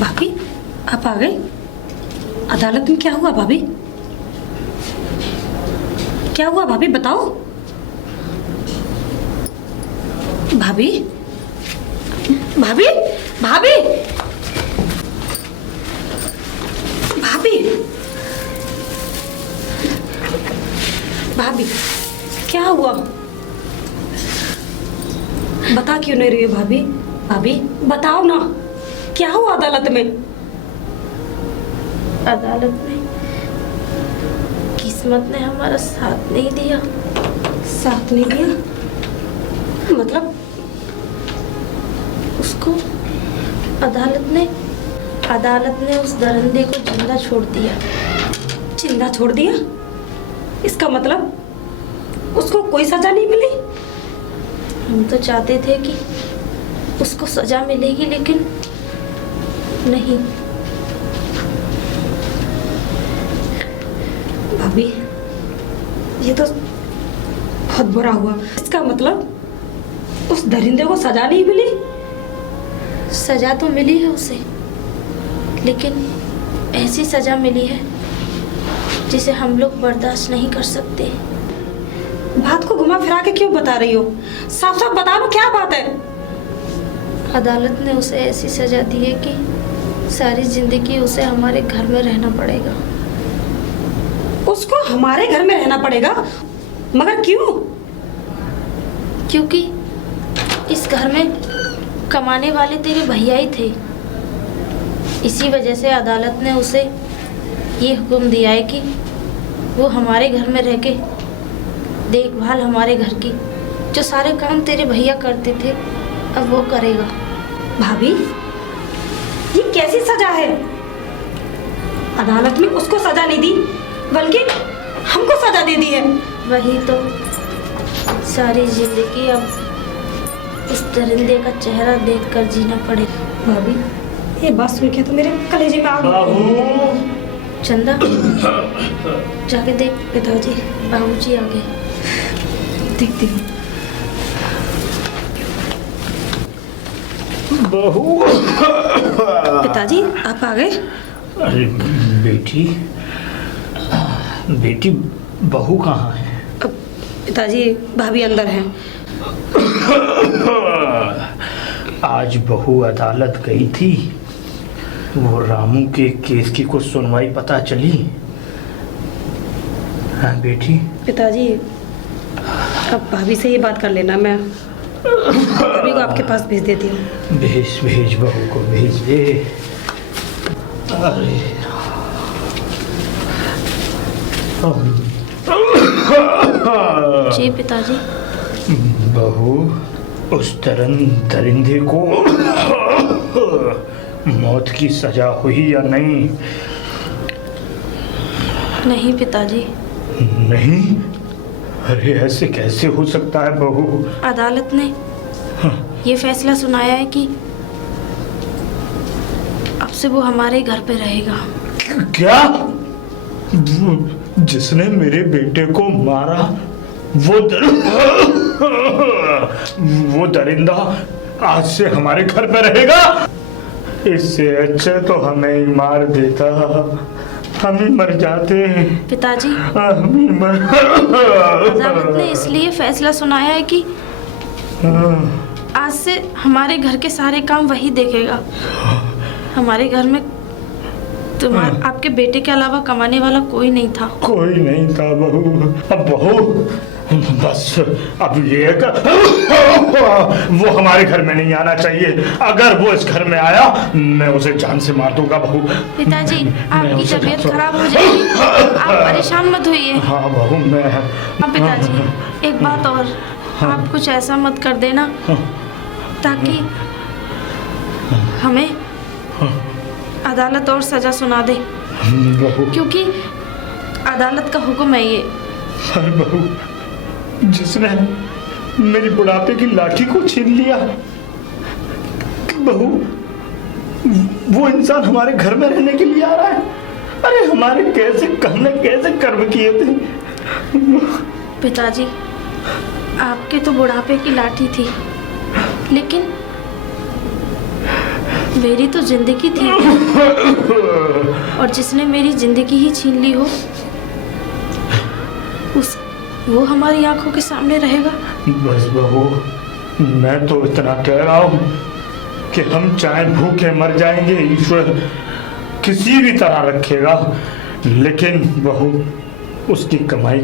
भाभी आप आ गए। अदालत में क्या हुआ भाभी? क्या हुआ भाभी बताओ। भाभी भाभी भाभी भाभी भाभी क्या हुआ? बता क्यों नहीं रही हो भाभी? भाभी बताओ ना, क्या हुआ अदालत में? अदालत में किस्मत ने हमारा साथ नहीं दिया। साथ नहीं दिया मतलब? उसको अदालत ने उस दरिंदे को जिंदा छोड़ दिया। जिंदा छोड़ दिया? इसका मतलब उसको कोई सजा नहीं मिली? हम तो चाहते थे कि उसको सजा मिलेगी, लेकिन नहीं। भाभी ये तो बहुत बुरा हुआ। इसका मतलब उस दरिंदे को सजा नहीं मिली? सजा तो मिली है उसे, लेकिन ऐसी सजा मिली है जिसे हम लोग बर्दाश्त नहीं कर सकते। बात को घुमा फिरा के क्यों बता रही हो? साफ साफ बता लो क्या बात है। अदालत ने उसे ऐसी सजा दी है कि सारी जिंदगी उसे हमारे घर में रहना पड़ेगा। उसको हमारे घर में रहना पड़ेगा? मगर क्यों? क्योंकि इस घर में कमाने वाले तेरे भैया ही थे। इसी वजह से अदालत ने उसे ये हुक्म दिया है कि वो हमारे घर में रह के देखभाल हमारे घर की, जो सारे काम तेरे भैया करते थे अब वो करेगा। भाभी ये कैसी सजा है? अदालत में उसको सजा नहीं दी बल्कि हमको सजा दे दी है। वही तो, सारी जिंदगी अब इस दरिंदे का चेहरा देखकर जीना पड़ेगा। भाभी ये बात सुन के तो मेरे कलेजे में आग लगी। चंदा जाके देख, पिताजी बाबूजी आ गए। देखती हूँ। बहू। पिताजी आप आ गए? अरे बेटी, बेटी बहू कहाँ है? पिताजी भाभी अंदर हैं। आज बहू अदालत गई थी, वो रामू के केस की कुछ सुनवाई पता चली। हाँ बेटी। पिताजी अब भाभी से ये बात कर लेना, मैं भाभी को आपके पास भेज देती हूँ। भेज भेज, बहू को भेज दे। अरे जी पिताजी। बहू, उस दरिंदे को मौत की सजा हुई या नहीं? नहीं पिताजी। नहीं? अरे ऐसे कैसे हो सकता है बहू? अदालत ने ये फैसला सुनाया है कि अब से वो हमारे घर पे रहेगा। क्या? जिसने मेरे बेटे को मारा वो दरिंदा आज से हमारे घर पे रहेगा? इससे अच्छा तो हमें ही मार देता, हम ही मर जाते। पिताजी हम ही मर। अदालत ने इसलिए फैसला सुनाया है कि आज से हमारे घर के सारे काम वही देखेगा। हमारे घर में आपके बेटे के अलावा कमाने वाला कोई नहीं था। कोई नहीं था बहू। अब बहू बस अब ये वो हमारे घर में नहीं आना चाहिए। अगर वो इस घर में आया मैं उसे जान से मार दूंगा बहू। पिताजी आपकी तबीयत खराब हो जाएगी, आप परेशान मत होइए। हाँ बहू मैं। हाँ पिताजी एक बात और, आप कुछ ऐसा मत कर देना ताकि हमें अदालत और सजा सुना दे, क्योंकि अदालत का हुक्म है ये। अरे बहू, जिसने मेरी बुढ़ापे की लाठी को छीन लिया, बहू वो इंसान हमारे घर में रहने के लिए आ रहा है। अरे हमने कैसे कर्म किए थे। पिताजी आपके तो बुढ़ापे की लाठी थी, लेकिन मेरी तो जिंदगी थी और जिसने मेरी जिंदगी ही छीन ली हो वो हमारी आंखों के सामने रहेगा। बस बहू, मैं तो इतना कह रहा हूँ कि हम चाहे भूखे मर जाएंगे, ईश्वर किसी भी तरह रखेगा, लेकिन बहू उसकी कमाई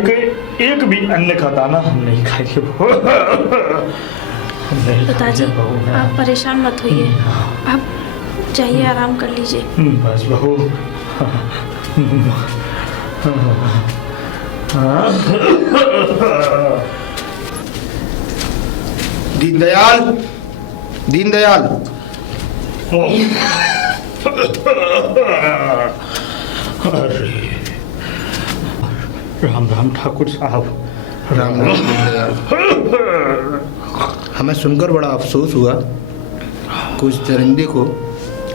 के एक भी अन्न का दाना हम नहीं खाएंगे। पिताजी आप परेशान मत होइए, आप जाइए आराम कर लीजिए। बस बहू, दीनदयाल, दीनदयाल, अरे राम राम ठाकुर साहब। राम राम दीनदयाल। हमें सुनकर बड़ा अफसोस हुआ कि उस दरिंदे को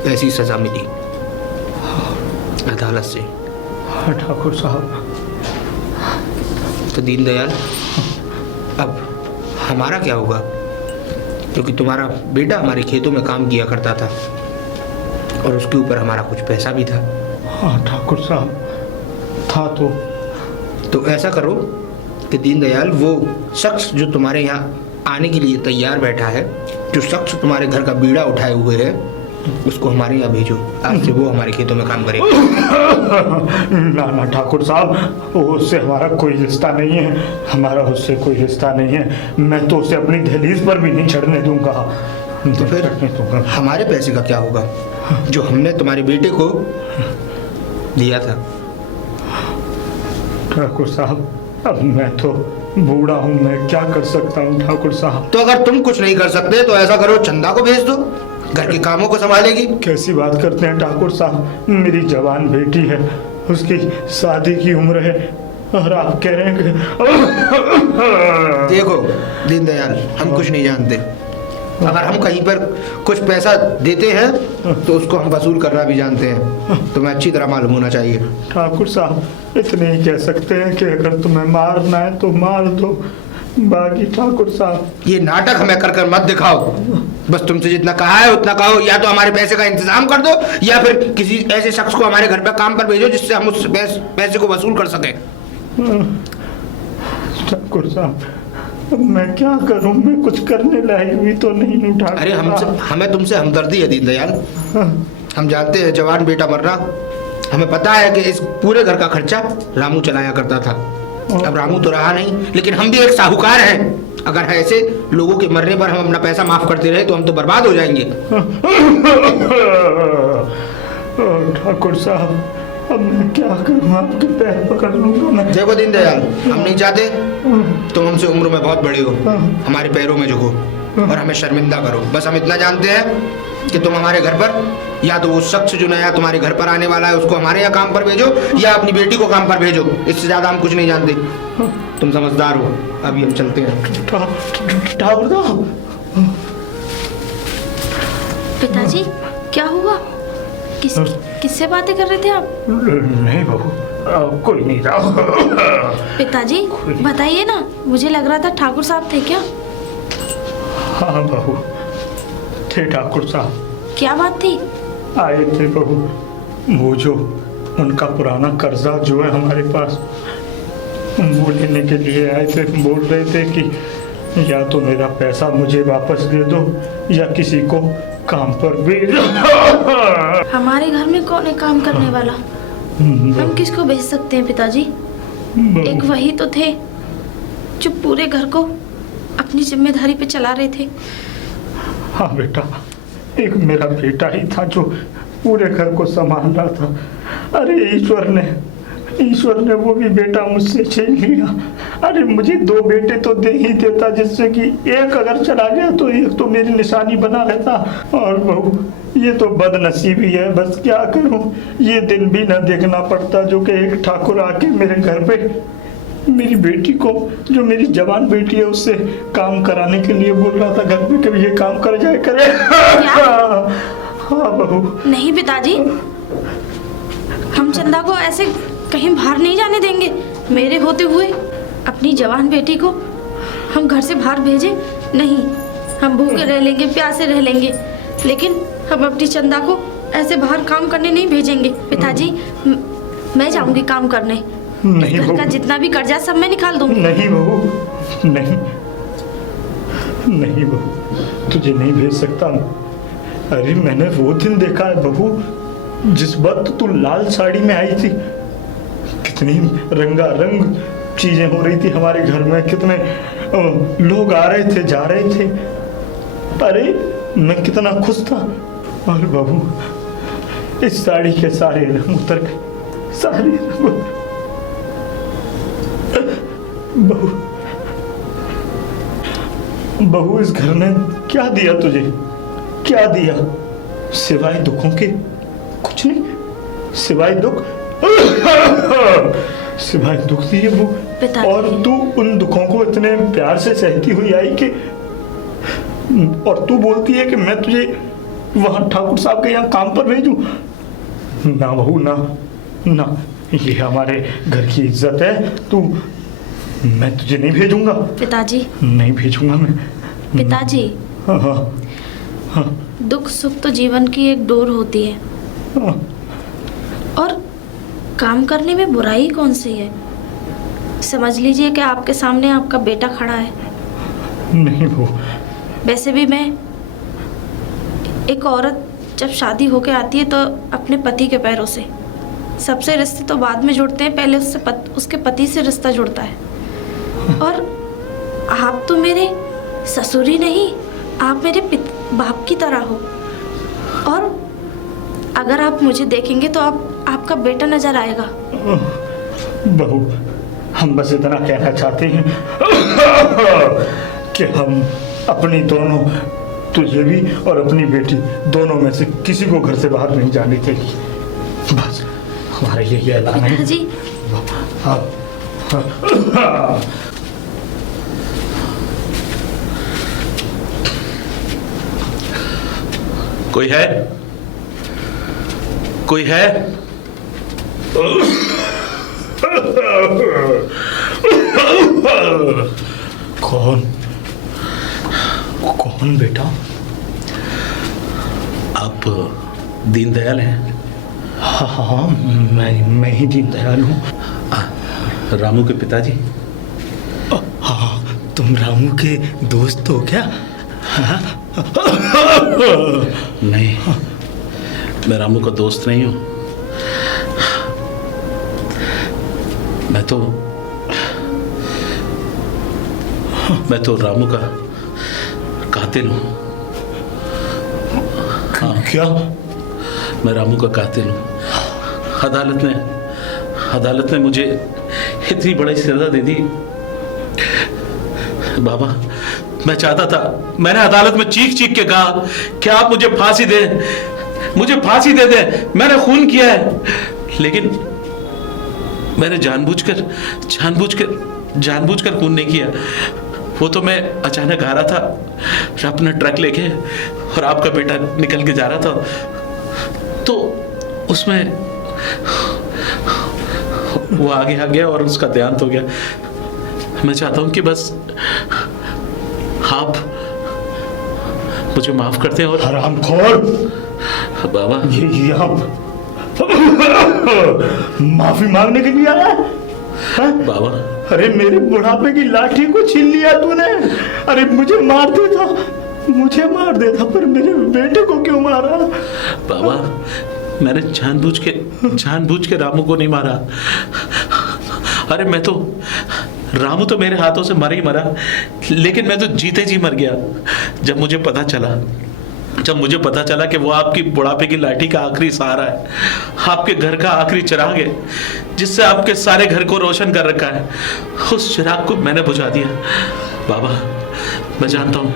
ऐसी सजा मिली अदालत से। ठाकुर साहब, तो दीनदयाल अब हमारा क्या होगा? क्योंकि तुम्हारा बेटा हमारे खेतों में काम किया करता था और उसके ऊपर हमारा कुछ पैसा भी था। हाँ ठाकुर साहब, था तो ऐसा करो कि दीनदयाल वो शख्स जो तुम्हारे यहाँ आने के लिए तैयार बैठा है, जो शख्स तुम्हारे घर का बीड़ा उठाए हुए है, उसको हमारे यहाँ भेजो। आज से वो हमारे खेतों में काम करेगा। ना ठाकुर साहब, उससे हमारा कोई रिश्ता नहीं है, हमारा उससे कोई रिश्ता नहीं है। मैं तो उसे अपनी दहलीज पर भी नहीं चढ़ने दूंगा। तो फिर हमारे पैसे का क्या होगा जो हमने तुम्हारे बेटे को दिया था? ठाकुर साहब, अब मैं तो बूढ़ा हूँ, मैं क्या कर सकता हूँ ठाकुर साहब? तो अगर तुम कुछ नहीं कर सकते तो ऐसा करो, चंदा को भेज दो, घर के कामों को संभालेगी। कैसी बात करते हैं ठाकुर साहब? मेरी जवान बेटी है, उसकी शादी की उम्र है और आप कह रहे हैं कि देखो दीनदयाल, हम कुछ नहीं जानते। अगर हम कहीं पर कुछ पैसा देते हैं तो उसको हम वसूल करना भी जानते हैं, तुम्हें अच्छी तरह मालूम होना चाहिए। ठाकुर साहब, इतने ही कह सकते हैं कि अगर तुम्हें मारना है तो मार दो, बाकी ठाकुर साहब ये नाटक हमें कर कर मत दिखाओ। बस तुमसे जितना कहा है उतना कहो, या तो हमारे पैसे का इंतजाम कर दो या फिर किसी ऐसे शख्स को हमारे घर पर काम पर भेजो जिससे हम उस पैसे को वसूल कर सकें। ठाकुर साहब, मैं क्या करूं? मैं कुछ करने लायक भी तो नहीं हूं ठाकुर। अरे हमें तुमसे हमदर्दी है दीनदयाल। हम जानते हैं जवान बेटा मरना, हमें पता है कि इस पूरे घर का खर्चा रामू चलाया करता था। अब रामू तो रहा नहीं, लेकिन हम भी एक साहूकार हैं। अगर ऐसे लोगों के मरने पर हम अपना पैसा माफ करते रहे तो हम तो बर्बाद हो जाएंगे। ठाकुर साहब, अब मैं क्या करूं? आपके पैर पकड़ लूंगा मैं। देखो दीनदयाल, हम नहीं चाहते तुम हमसे उम्र में बहुत बड़े हो, हमारे पैरों में झुको और हमें शर्मिंदा करो। बस हम इतना जानते हैं कि तुम हमारे घर पर, या तो वो शख्स जो नया तुम्हारे घर पर आने वाला है उसको हमारे यहाँ काम पर भेजो, या अपनी बेटी को काम पर भेजो। इससे ज्यादा हम कुछ नहीं जानते। तुम समझदार हो, अभी हम चलते हैं। पिताजी क्या हुआ? किससे बातें कर रहे थे आप? नहीं बहू, कोई नहीं था। पिताजी बताइए ना, मुझे लग रहा था ठाकुर साहब थे क्या? हाँ बहू, थे ठाकुर साहब। क्या बात थी? आए थे बहू, वो जो उनका पुराना कर्जा जो है हमारे पास, वो लेने के लिए आए थे। बोल रहे थे कि या तो मेरा पैसा मुझे वापस दे दो या किसी को काम पर भेजो। हमारे घर में कौन है काम करने वाला? हम किसको भेज सकते हैं पिताजी? एक वही तो थे जो पूरे घर को अपनी जिम्मेदारी पे चला रहे थे। हाँ बेटा, एक मेरा बेटा ही था जो पूरे घर को संभाल रहा था। अरे ईश्वर ने वो भी बेटा मुझसे छीन लिया। अरे मुझे 2 बेटे तो दे ही देता, जिससे कि एक अगर चला गया तो एक तो मेरी निशानी बना रहता। और बहू, ये तो बदनसीबी है, बस क्या करूं? ये दिन भी ना देखना पड़ता जो कि एक ठाकुर आके मेरे घर पे मेरी बेटी को, जो मेरी जवान बेटी है, उससे काम कराने के लिए बोल रहा था घर पे कि ये काम कर जाए करे। हाँ बहू। नहीं पिताजी, हम चंदा को ऐसे कहीं बाहर नहीं जाने देंगे। मेरे होते हुए अपनी जवान बेटी को हम घर से बाहर भेजे नहीं। हम भूखे रह लेंगे, प्यासे रह लेंगे, लेकिन हम अपनी चंदा को ऐसे बाहर काम करने नहीं भेजेंगे। पिताजी मैं जाऊंगी काम करने, नहीं घर का बहू, जितना भी कर्जा सब मैं निकाल दूंगी। नहीं बहू, नहीं नहीं बहू, तुझे नहीं भेज सकता मैं। अरे मैंने वो दिन देखा है बहू, जिस वक्त तू लाल साड़ी में आई थी, कितनी रंगारंग चीजें हो रही थी हमारे घर में, कितने लोग आ रहे थे जा रहे थे। अरे मैं कितना खुश था। और बहू इस साड़ी के सारे रंग उतर गए, सारे रंग। बहू इस घर ने क्या दिया तुझे, क्या दिया? सिवाय दुखों के कुछ नहीं, सिवाय दुख सिवाय दुख दिए वो। और तू उन दुखों को इतने प्यार से सहती हुई आई कि, और तू बोलती है कि मैं तुझे वहां ठाकुर साहब के यहाँ काम पर भेजूं? ना बहू ना ना, ये हमारे घर की इज्जत है। तू, मैं तुझे नहीं भेजूंगा। पिताजी नहीं भेजूंगा मैं। पिताजी, हाँ हाँ हाँ दुख सुख तो जीवन की एक डोर होती है, हाँ। और काम करने में बुराई कौन सी है? समझ लीजिए कि आपके सामने आपका बेटा खड़ा है। नहीं वो, वैसे भी मैं, एक औरत जब शादी होके आती है तो अपने पति के पैरों से, सबसे रिश्ते तो बाद में जुड़ते हैं, पहले उसके पति से रिश्ता जुड़ता है। और आप तो मेरे ससुर ही नहीं, आप मेरे बाप की तरह हो। और अगर आप मुझे देखेंगे तो आपका बेटा नजर आएगा। बहू हम बस इतना कहना चाहते हैं कि हम अपनी दोनों, तुझे भी और अपनी बेटी दोनों में से किसी को घर से बाहर नहीं जाने देगी। बस हमारा यही ऐलान है। जी हाँ हाँ। कोई है? कोई है? कौन कौन बेटा? आप दीनदयाल हैं? हाँ हाँ, मैं ही दीनदयाल हूँ। रामू के पिताजी? हाँ, तुम रामू के दोस्त हो क्या? हाँ? नहीं, मैं रामू का दोस्त नहीं हूँ। मैं तो रामू का कातिल हूँ। हाँ, क्या? मैं रामू का कातिल हूँ। अदालत ने मुझे इतनी बड़ी सजा दे दी। बाबा, मैं चाहता था, मैंने अदालत में चीख चीख के कहा कि आप मुझे फांसी दें, मुझे फांसी दे दें, मैंने खून किया है। लेकिन मैंने जानबूझकर खून नहीं किया। वो तो मैं अचानक आ रहा था अपना ट्रक लेके, और आपका बेटा निकल के जा रहा था, तो उसमें वो आगे आ गया और उसका देहांत हो गया। मैं चाहता हूँ कि बस आप मुझे माफ करते हैं। और हरामखोर बाबा, ये आप माफी मांगने के लिए आया है? बाबा, अरे मेरे बुढ़ापे की लाठी को छीन लिया तूने। अरे मुझे मार देता, पर मेरे बेटे को क्यों मारा? बाबा, मैंने जानबूझ के रामू को नहीं मारा। अरे रामू तो मेरे हाथों से मरा ही मरा, लेकिन मैं तो जीते जी मर गया। जब मुझे पता चला कि वो आपकी बुढ़ापे की लाठी का आखिरी सहारा है, आपके घर का आखिरी चिराग है, जिससे आपके सारे घर को रोशन कर रखा है, उस चिराग को मैंने बुझा दिया। बाबा, मैं जानता हूँ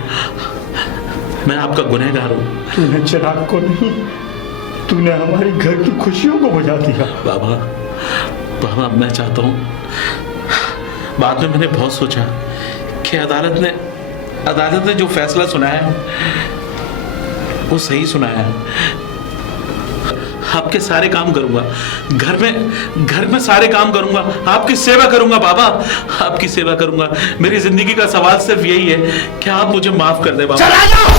मैं आपका गुनहगार हूँ। तूने चिराग को नहीं, तूने हमारी घर की खुशियों को बुझा दिया। बाबा, मैं चाहता हूँ, बाद में मैंने बहुत सोचा कि अदालत ने जो फैसला सुनाया वो सही सुनाया है। आपके सारे काम करूंगा, घर में सारे काम करूंगा, आपकी सेवा करूंगा बाबा, आपकी सेवा करूंगा। मेरी जिंदगी का सवाल सिर्फ यही है कि आप मुझे माफ कर दे बाबा। चला जाओ,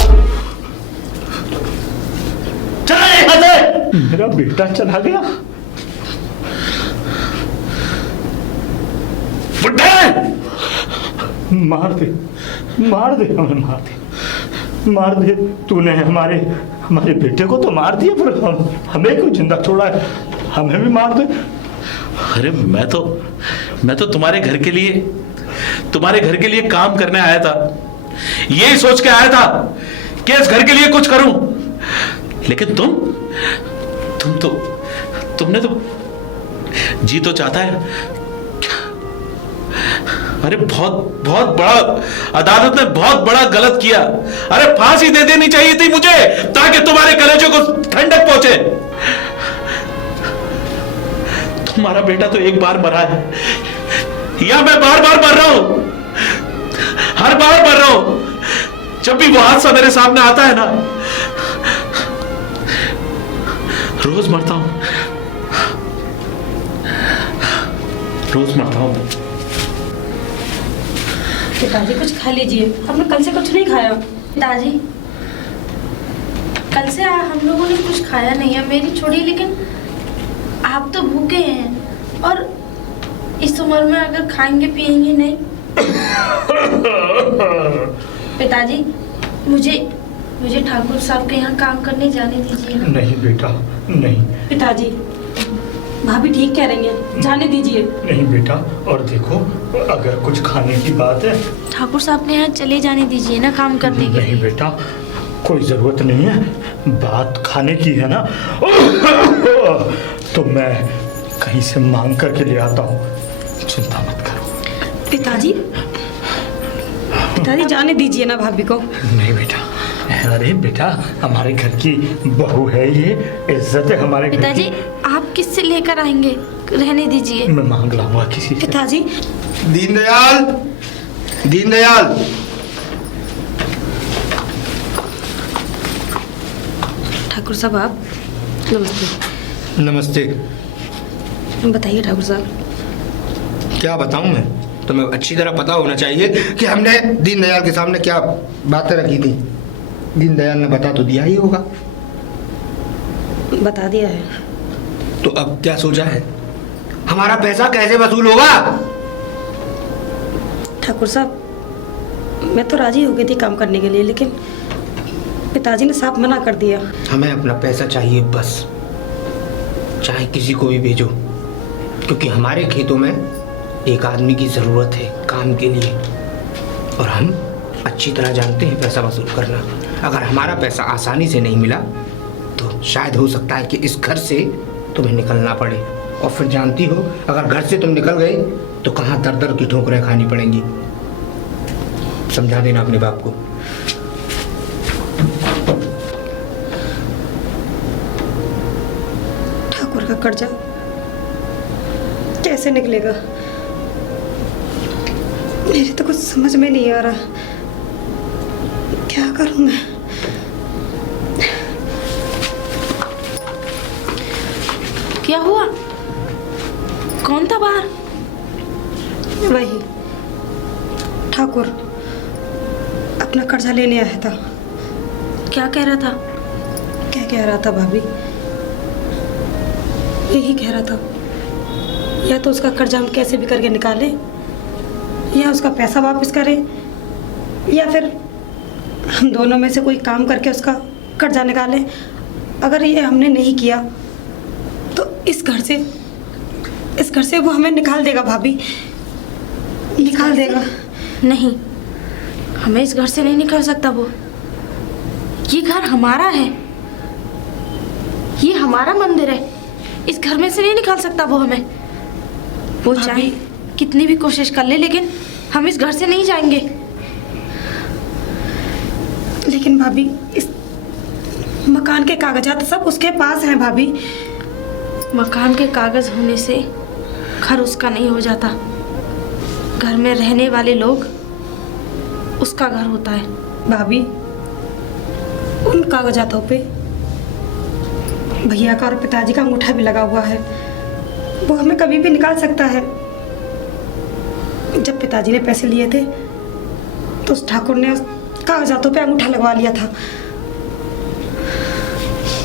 चला यहाँ से। मेरा बेटा चला गया। बुड्ढे, मार दे, मार दे, हमें मार दे, मार दे। तूने हमारे बेटे को तो मार दिया, पर हमें क्यों जिंदा छोड़ा है? हमें भी मार दे। अरे मैं तो तुम्हारे घर के लिए काम करने आया था, यही सोच के आया था कि इस घर के लिए कुछ करूं। लेकिन तुमने तो जी तो चाहता है। अरे बहुत बड़ा, अदालत ने बहुत बड़ा गलत किया। अरे फांसी दे देनी चाहिए थी मुझे, ताकि तुम्हारे कलेजों को ठंडक पहुंचे। तुम्हारा बेटा तो एक बार मरा है, या मैं बार बार मर रहा हूं, हर बार मर रहा हूं। जब भी वो हादसा मेरे सामने आता है ना, रोज मरता हूं, रोज मरता हूं। पिताजी कुछ खा लीजिए, आपने कल से कुछ नहीं खाया। पिताजी, कल से हम लोगों ने कुछ खाया नहीं है, मेरी छोड़ी, लेकिन आप तो भूखे हैं, और इस उम्र में अगर खाएंगे पिएंगे नहीं। पिताजी, मुझे ठाकुर साहब के यहाँ काम करने जाने दीजिए ना। नहीं बेटा, नहीं। पिताजी, भाभी ठीक कह रही हैं, जाने दीजिए। नहीं बेटा, और देखो, अगर कुछ खाने की बात है, ठाकुर साहब के यहाँ चले जाने दीजिए ना काम करने के। नहीं बेटा, कोई जरूरत नहीं है। बात खाने की है ना, तो मैं कहीं से मांग करके ले आता हूँ, चिंता मत करो। पिताजी जाने दीजिए ना भाभी को। नहीं बेटा, अरे बेटा, हमारे घर की बहू है, ये इज्जत है हमारे घर की। पिताजी, आप किससे लेकर आएंगे? रहने दीजिए। मैं मांग लाऊंगा किसी से। पिताजी, दीनदयाल, दीनदयाल, ठाकुर साहब आप। नमस्ते। नमस्ते। बताइए ठाकुर साहब। क्या बताऊं मैं? तुम्हें अच्छी तरह पता होना चाहिए कि हमने दीनदयाल के सामने क्या बातें रखी थी। दीनदयाल ने बता तो दिया ही होगा। बता दिया है। तो अब क्या सोचा है? हमारा पैसा कैसे वसूल होगा? ठाकुर साहब, मैं तो राजी हो गई थी काम करने के लिए, लेकिन पिताजी ने साफ मना कर दिया। हमें अपना पैसा चाहिए बस, चाहे किसी को भी भेजो, क्योंकि हमारे खेतों में एक आदमी की ज़रूरत है काम के लिए, और हम अच्छी तरह जानते हैं पैसा वसूल करना। अगर हमारा पैसा आसानी से नहीं मिला तो शायद हो सकता है कि इस घर से तुम्हें निकलना पड़े, और फिर जानती हो, अगर घर से तुम निकल गए तो कहाँ दर दर की ठोकरें खानी पड़ेंगी। समझा देना अपने बाप को। ठाकुर का कर्जा कैसे निकलेगा, मेरी तो कुछ समझ में नहीं आ रहा। क्या करूं मैं? क्या हुआ? कौन था बाहर? वही ठाकुर अपना कर्जा लेने आया था। क्या कह रहा था? क्या कह रहा था भाभी? यही कह रहा था, या तो उसका कर्जा हम कैसे भी करके निकालें, या उसका पैसा वापस करें, या फिर हम दोनों में से कोई काम करके उसका कर्जा निकालें। अगर ये हमने नहीं किया तो इस घर से वो हमें निकाल देगा भाभी, निकाल देगा। नहीं, हमें इस घर से नहीं निकाल सकता वो। ये घर हमारा है, ये हमारा मंदिर है, इस घर में से नहीं निकाल सकता वो हमें। वो चाहे कितनी भी कोशिश कर ले, लेकिन हम इस घर से नहीं जाएंगे। लेकिन भाभी, इस मकान के कागजात सब उसके पास हैं भाभी। मकान के कागज होने से घर उसका नहीं हो जाता, घर में रहने वाले लोग उसका घर होता है। भाभी, उन कागजातों पे भैया का और पिताजी का अंगूठा भी लगा हुआ है, वो हमें कभी भी निकाल सकता है। जब पिताजी ने पैसे लिए थे तो उस ठाकुर ने उस कागजातों पे अंगूठा लगवा लिया था।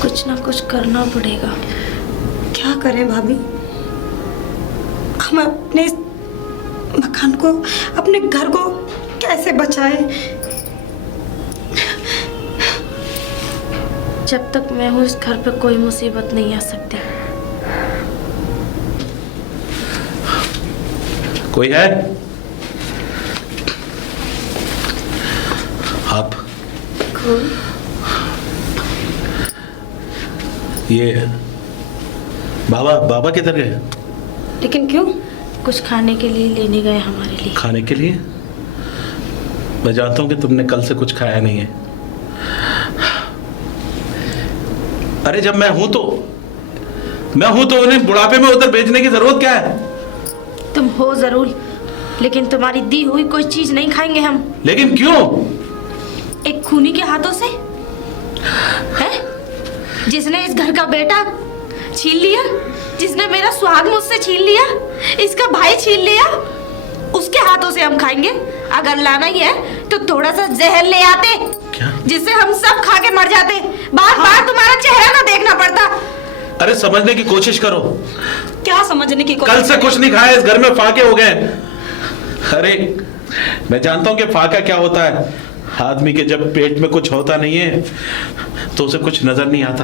कुछ ना कुछ करना पड़ेगा। क्या करें भाभी? हम अपने इस मकान को, अपने घर को कैसे बचाएं? जब तक मैं हूँ इस घर पे कोई मुसीबत नहीं आ सकती। कोई है? आप? कौन? ये बाबा किधर गए? लेकिन क्यों? कुछ खाने के लिए लेने गए हमारे लिए। खाने के लिए? मैं जानता हूं कि तुमने कल से कुछ खाया नहीं है। अरे जब मैं हूं तो उन्हें बुढ़ापे में उधर भेजने की जरूरत क्या है? तुम हो जरूर, लेकिन तुम्हारी दी हुई कोई चीज नहीं खाएंगे हम। लेकिन क्यों? एक खूनी के हाथों से है, जिसने इस घर का बेटा छीन लिया, जिसने मेरा सुहाग मुझसे छीन लिया, इसका भाई छीन लिया, उसके हाथों से हम खाएंगे। अगर लाना ही है तो थोड़ा सा जहर ले आते, क्या? जिससे हम सब खा के मर जाते, बार बार तुम्हारा चेहरा ना देखना पड़ता। अरे समझने की कोशिश करो। क्या समझने की कोशिश? कल से कुछ नहीं खाया, इस घर में फाके हो गए। अरे मैं जानता हूं कि फाका क्या होता है। आदमी के जब पेट में कुछ होता नहीं है तो उसे कुछ नजर नहीं आता।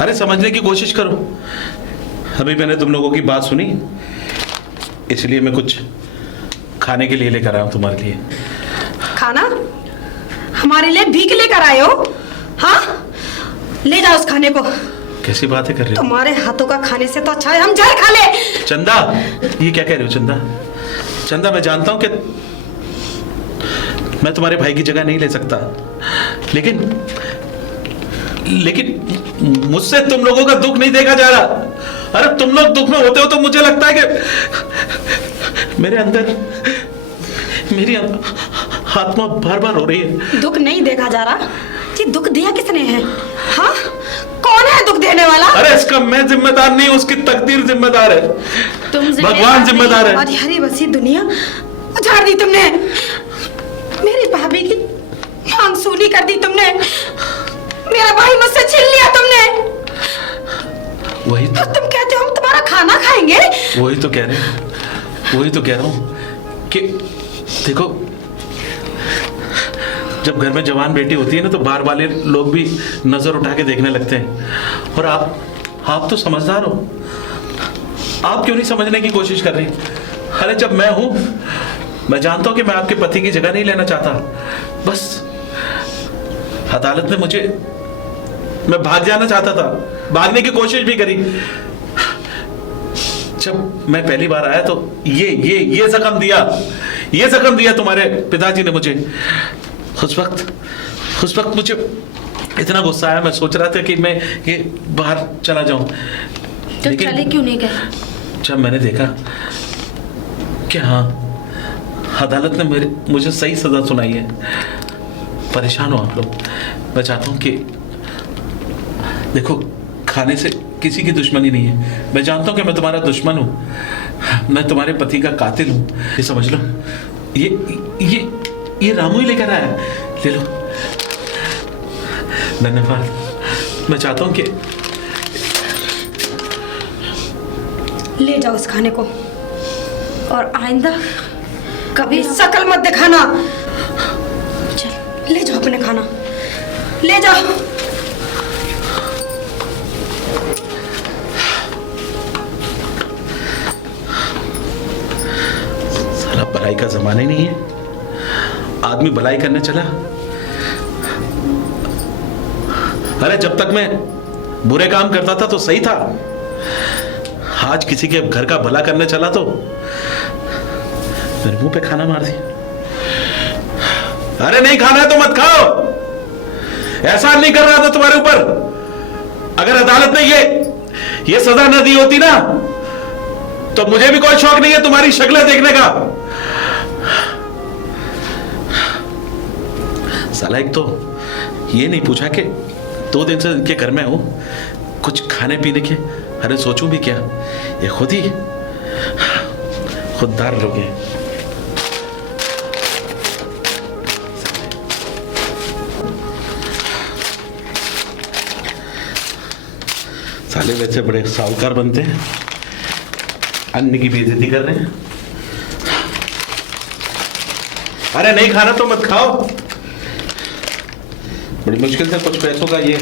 अरे समझने की कोशिश करो। अभी मैंने तुम लोगों की बात सुनी, इसलिए मैं कुछ खाने के लिए लेकर आया हूं तुम्हारे लिए। खाना? हमारे लिए भीख लेकर आए हो? हाँ, ले जाओ उस खाने को। कैसी बातें कर रही हो? तुम्हारे हाथों का खाने से तो अच्छा है हम जहर खा ले। चंदा, ये क्या कह रही हो? चंदा, मैं जानता हूं कि मैं तुम्हारे भाई की जगह नहीं ले सकता, लेकिन मुझसे तुम लोगों का दुख नहीं देखा जा रहा। अरे तुम लोग दुख में होते हो तो मुझे लगता है कि मेरे अंदर मेरी आत्मा भर हो रही है। दुख नहीं देखा जा रहा? ये दुख दिया किसने है? हाँ, कौन है दुख देने वाला? अरे इसका मैं जिम्मेदार नहीं, उसकी तकदीर जिम्मेदार है। भगवान जिम्मेदार है। और हरी बसी दुनिया उजाड़ दी तुमने। मेरी भाभी की आंख सूनी कर दी तुमने। मेरा भाई मुझसे छीन लिया तुमने। वही तो तुम कहते हो हम तुम्हारा खाना खाएंगे? वही तो कह रहा हूँ कि देखो, जब घर में जवान बेटी होती है ना तो बाहर वाले लोग भी नजर उठा के देखने लगते हैं। और आप तो समझदार हो, आप क्यों नहीं समझने की कोशिश कर रही? अरे जब मैं हूं, मैं जानता हूं कि मैं आपके पति की जगह नहीं लेना चाहता। बस अदालत ने मैं भाग जाना चाहता था, भागने की कोशिश भी करी। जब मैं पहली बार आया तो ये जख्म दिया तुम्हारे पिताजी ने मुझे। उस वक्त मुझे इतना गुस्सा आया, मैं सोच रहा था कि मैं ये बाहर चला जाऊं। तो चले क्यों नहीं गए? जब मैंने देखा कि हाँ, अदालत ने मुझे सही सजा सुनाई है। परेशान हो आप लोग। मैं चाहता हूं कि देखो, खाने से किसी की दुश्मनी नहीं है। मैं जानता हूं कि मैं तुम्हारा दुश्मन हूं, मैं तुम्हारे पति का कातिल हूं, ये समझ लो। ये रामू ही लेकर आया, ले लो। धन्यवाद। मैं चाहता हूं कि ले जाओ इस खाने को, और आइंदा कभी शकल मत दिखाना। चल ले जाओ अपने खाना, ले जाओ। साला भलाई का जमाना ही नहीं है, आदमी भलाई करने चला। अरे जब तक मैं बुरे काम करता था तो सही था, आज किसी के घर का भला करने चला तो मेरे मुंह पे खाना मार दिया। अरे नहीं खाना है तो मत खाओ, एहसान नहीं कर रहा था तुम्हारे ऊपर। अगर अदालत ने ये सजा न दी होती ना तो मुझे भी कोई शौक नहीं है तुम्हारी शक्लें देखने का। साला एक तो ये नहीं पूछा कि 2 दिन से इनके घर में हूं, कुछ खाने पीने के। अरे सोचूं भी क्या, ये खुददार लोग हैं। साले वैसे बड़े साहूकार बनते हैं, अन्न की बेइज्जती कर रहे हैं। अरे नहीं खाना तो मत खाओ। बड़ी मुश्किल से कुछ पैसों का ये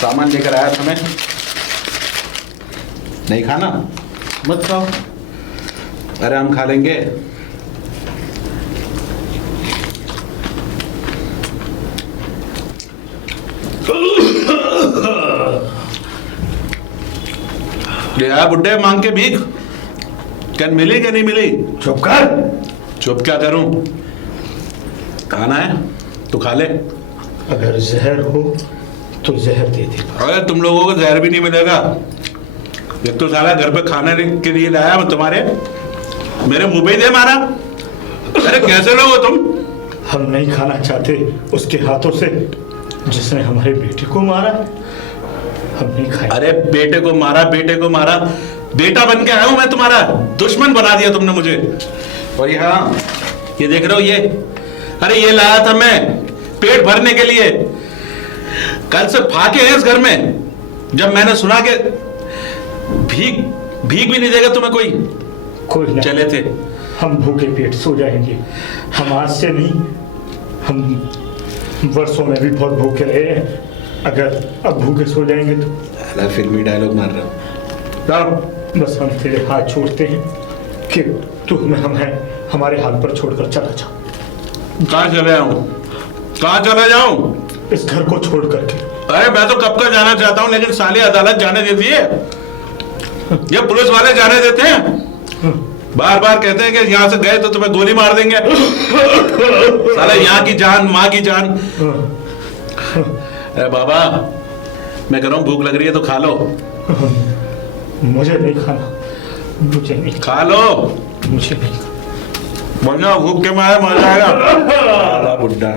सामान लेकर आया था मैं। नहीं खाना मत खाओ। अरे हम खा लेंगे। ले आया बुड्ढे मांग के भीख। क्या मिली क्या नहीं मिली? चुप कर। चुप क्या करूं? खाना है तो खा ले। अगर जहर हो तो जहर दे दे। अरे तुम लोगों को जहर भी नहीं मिलेगा। एक तो साला घर पे खाने के लिए लाया मैं तुम्हारे, मेरे मुंह पे ही दे मारा। अरे कैसे लोग हो तुम? हम नहीं खाना चाहते उसके हाथों से जिसने हमारे बेटे को मारा। हम नहीं खाए। अरे बेटे को मारा, बेटे को मारा, बेटा बन के आया हूं मैं तुम्हारा। दुश्मन बना दिया तुमने मुझे। और यहाँ ये देख रहे हो ये, अरे ये लाया था मैं पेट भरने के लिए। कल से फाके हैं इस घर में। जब मैंने सुना कि भीख भी नहीं देगा तुम्हें कोई नहीं। चले थे। हम भूखे पेट सो जाएंगे। हम आज से नहीं, हम वर्षों में भी बहुत भूखे रहे हैं। अगर अब भूखे सो जाएंगे तो फिल्मी डायलॉग मार रहा हूं। बस हम तेरे हाथ छोड़ते हैं कि तू हमें हमारे हाल पर छोड़कर चला जा। कहाँ चले जाऊं? कहाँ चले जाऊं? इस घर को छोड़ करके। अरे मैं तो कब का जाना चाहता हूं, लेकिन साली अदालत जाने देती है। ये पुलिस वाले जाने देते हैं? बार बार कहते हैं कि यहाँ से गए तो तुम्हें गोली मार देंगे। साला यहाँ की जान, माँ की जान। अरे बाबा मैं कह रहा हूँ भूख लग रही है तो खा लो। मुझे नहीं खाना, मुझे नहीं। खा लो। मुझे नहीं। बढ़िया भूख के मारे मर जाएगा बुड्ढा।